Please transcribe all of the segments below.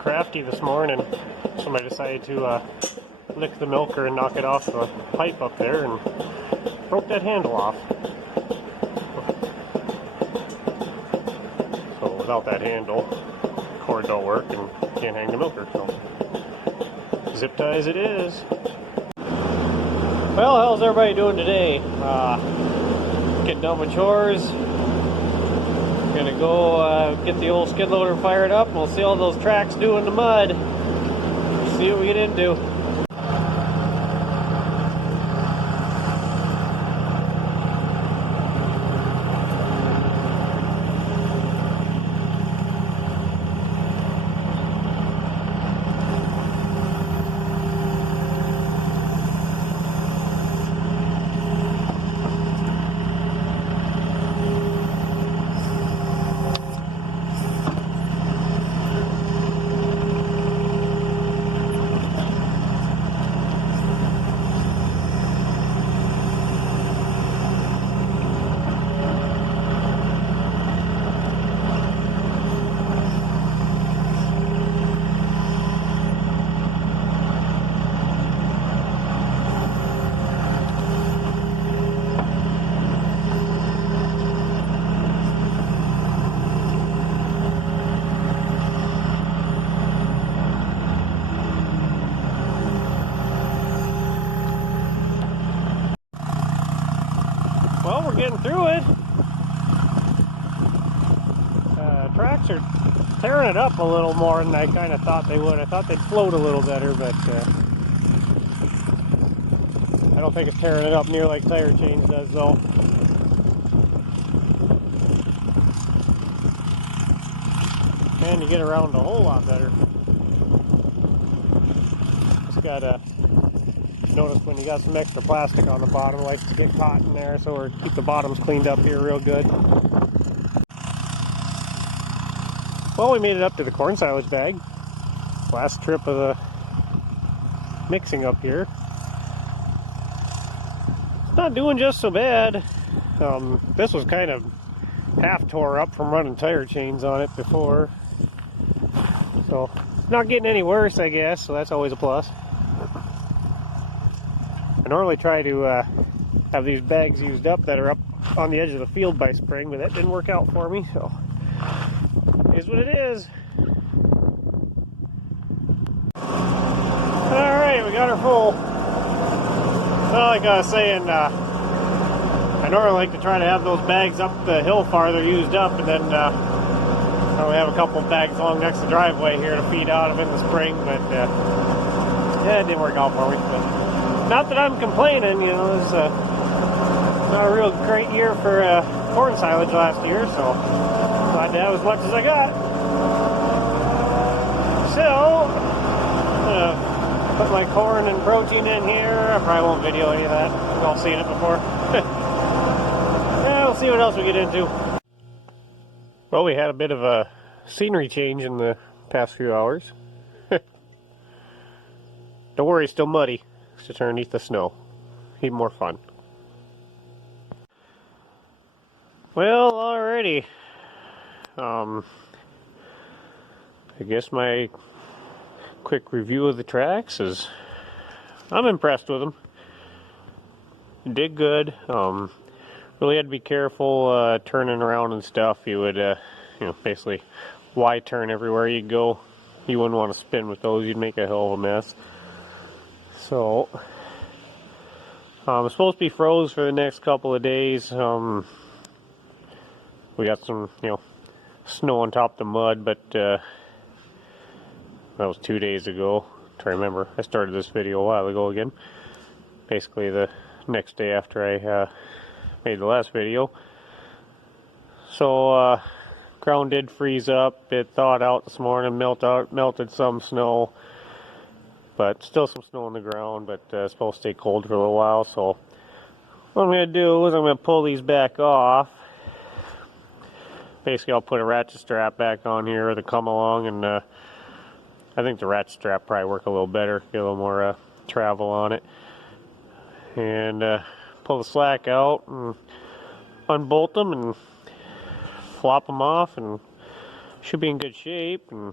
crafty this morning. Somebody decided to lick the milker and knock it off the pipe up there and broke that handle off. So without that handle, cord don't work and can't hang the milker. So zip tie as it is. Well, how's everybody doing today? Getting done with chores. Gonna go get the old skid loader fired up and we'll see all those tracks do in the mud. See what we get into. Well, we're getting through it. Tracks are tearing it up a little more than I kind of thought they would. I thought they'd float a little better, but I don't think it's tearing it up near like tire change does, though. And you get around a whole lot better. Just gotta notice when you got some extra plastic on the bottom, likes to get caught in there, so we're keep the bottoms cleaned up here real good. Well, we made it up to the corn silage bag. Last trip of the mixing up here. It's not doing just so bad. This was kind of half tore up from running tire chains on it before. So, not getting any worse, I guess, so that's always a plus. I normally try to have these bags used up that are up on the edge of the field by spring, but that didn't work out for me, so it is what it is. Alright, we got her full. Well, like I was saying, I normally like to try to have those bags up the hill farther used up, and then I only have a couple bags along next to the driveway here to feed out of in the spring, but yeah, it didn't work out for me. But not that I'm complaining, you know, it was not a real great year for corn silage last year, so glad to have as much as I got. So, put my corn and protein in here. I probably won't video any of that. We've all seen it before. Yeah, we'll see what else we get into. Well, we had a bit of a scenery change in the past few hours. Don't worry, it's still muddy. It's just underneath the snow. Even more fun. Well, alrighty. I guess my quick review of the tracks is I'm impressed with them. Did good. Really had to be careful turning around and stuff. You would, you know, basically Y-turn everywhere you go. You wouldn't want to spin with those. You'd make a hell of a mess. So, it's supposed to be froze for the next couple of days. We got some, you know, snow on top of the mud, but that was 2 days ago. I'm trying to remember. I started this video a while ago again. Basically the next day after I made the last video. So, ground did freeze up. It thawed out this morning, melted some snow. But still some snow on the ground, but it's supposed to stay cold for a little while. So what I'm going to do is I'm going to pull these back off. Basically, I'll put a ratchet strap back on here to come along, and I think the ratchet strap probably work a little better, get a little more travel on it. And pull the slack out and unbolt them and flop them off, and should be in good shape. And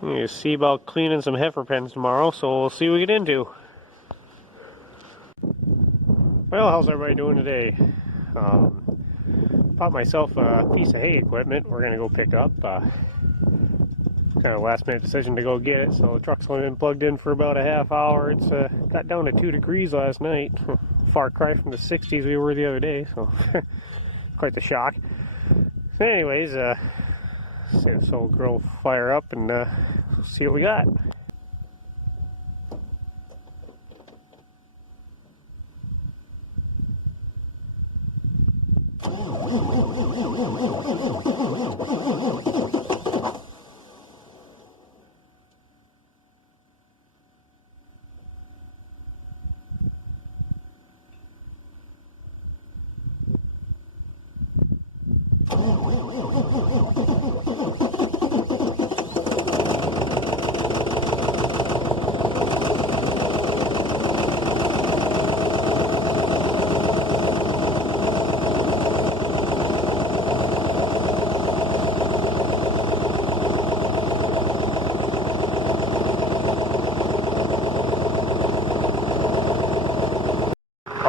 You see about cleaning some heifer pens tomorrow, so we'll see what we get into. Well, how's everybody doing today? Bought myself a piece of hay equipment we're going to go pick up. Kind of a last minute decision to go get it, so the truck's only been plugged in for about a half hour. It's got down to 2 degrees last night. Far cry from the 60s we were the other day, so quite the shock. Anyways, see this old girl fire up and see what we got.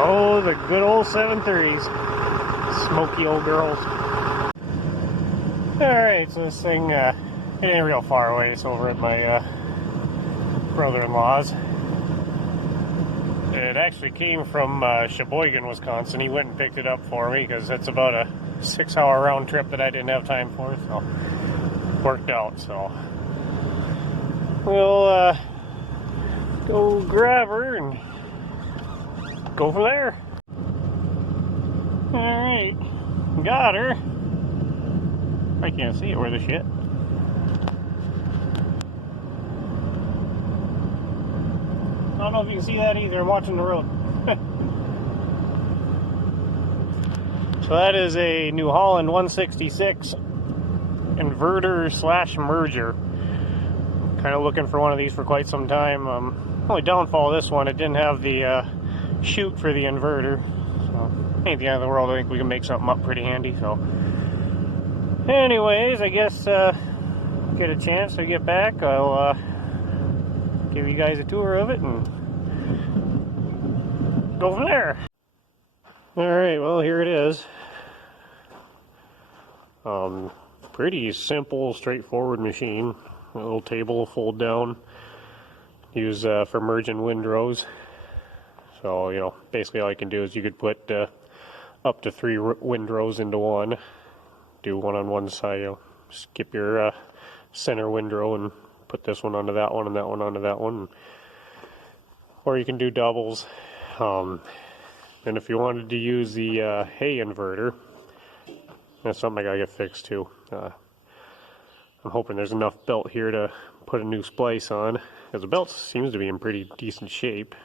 Oh, the good old 730s. Smoky old girls. Alright, so this thing, it ain't real far away. It's over at my brother-in-law's. It actually came from Sheboygan, Wisconsin. He went and picked it up for me because it's about a 6-hour round trip that I didn't have time for, so worked out. So we'll go grab her and go from there. Alright, got her. I can't see it worth a shit. I don't know if you can see that either. I'm watching the road. So that is a New Holland 166 inverter slash merger. Kind of looking for one of these for quite some time. Only downfall of this one, it didn't have the chute for the inverter. So ain't the end of the world. I think we can make something up pretty handy. So anyways, I guess get a chance to get back, I'll give you guys a tour of it and go from there. Alright, well, here it is. Pretty simple, straightforward machine. A little table fold down. Use for merging windrows. So, you know, basically all you can do is you could put up to 3 windrows into one. Do one on one side, you know, skip your center windrow and put this one onto that one and that one onto that one. Or you can do doubles. And if you wanted to use the hay inverter, that's something I gotta get fixed too. I'm hoping there's enough belt here to put a new splice on, because the belt seems to be in pretty decent shape.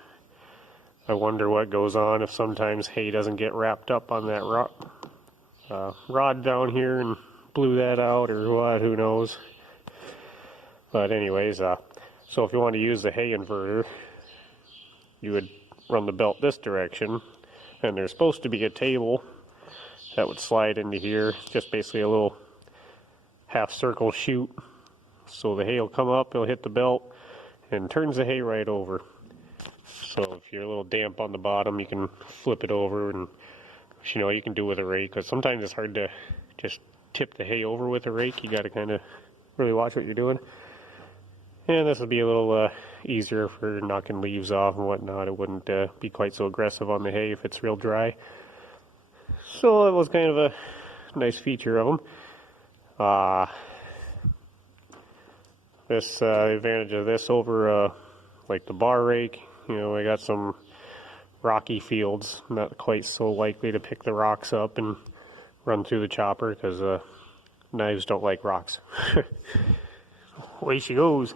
I wonder what goes on if sometimes hay doesn't get wrapped up on that rod down here and blew that out or what, who knows. But anyways, so if you want to use the hay inverter, you would run the belt this direction, and there's supposed to be a table that would slide into here. It's just basically a little half circle chute. So the hay will come up, it'll hit the belt, and turns the hay right over. So if you're a little damp on the bottom, you can flip it over, and you know, you can do with a rake, because sometimes it's hard to just tip the hay over with a rake. You got to kind of really watch what you're doing. And this would be a little easier for knocking leaves off and whatnot. It wouldn't be quite so aggressive on the hay if it's real dry. So it was kind of a nice feature of them. This advantage of this over like the bar rake, you know, I got some rocky fields, not quite so likely to pick the rocks up and run through the chopper, because knives don't like rocks. Away she goes.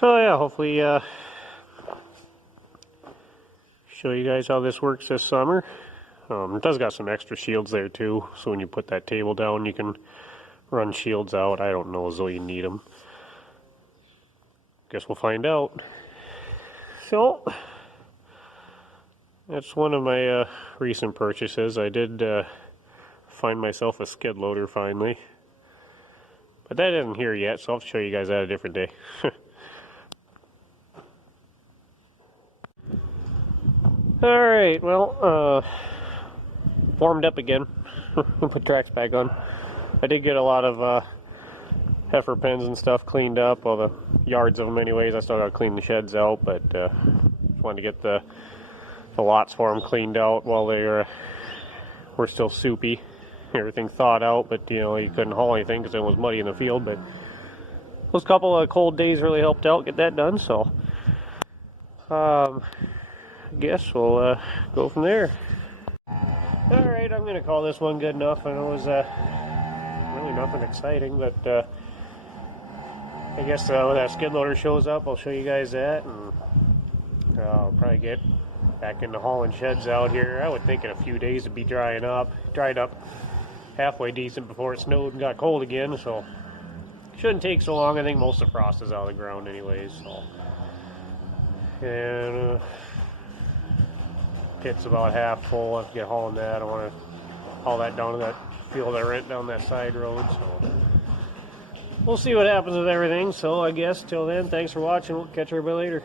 So yeah, hopefully show you guys how this works this summer. It does got some extra shields there too, so when you put that table down you can run shields out. I don't know as though you need them. Guess we'll find out. So that's one of my recent purchases. I did find myself a skid loader finally. But that isn't here yet, so I'll show you guys that a different day. Alright, well, warmed up again. Put tracks back on. I did get a lot of heifer pens and stuff cleaned up, well, the yards of them anyways. I still got to clean the sheds out, but just wanted to get the lots for them cleaned out while they were still soupy. Everything thawed out, but you know, you couldn't haul anything because it was muddy in the field. But those couple of cold days really helped out get that done, so I guess we'll go from there. Alright, I'm going to call this one good enough. I know it was really nothing exciting, but I guess when that skid loader shows up, I'll show you guys that, and I'll probably get back into hauling sheds out here. I would think in a few days it'd be dried up halfway decent before it snowed and got cold again, so shouldn't take so long. I think most of the frost is out of the ground anyways, so. And pit's about half full. I have to get hauling that. I want to haul that down to that field I rent down that side road, so we'll see what happens with everything. So I guess till then, thanks for watching. We'll catch everybody later.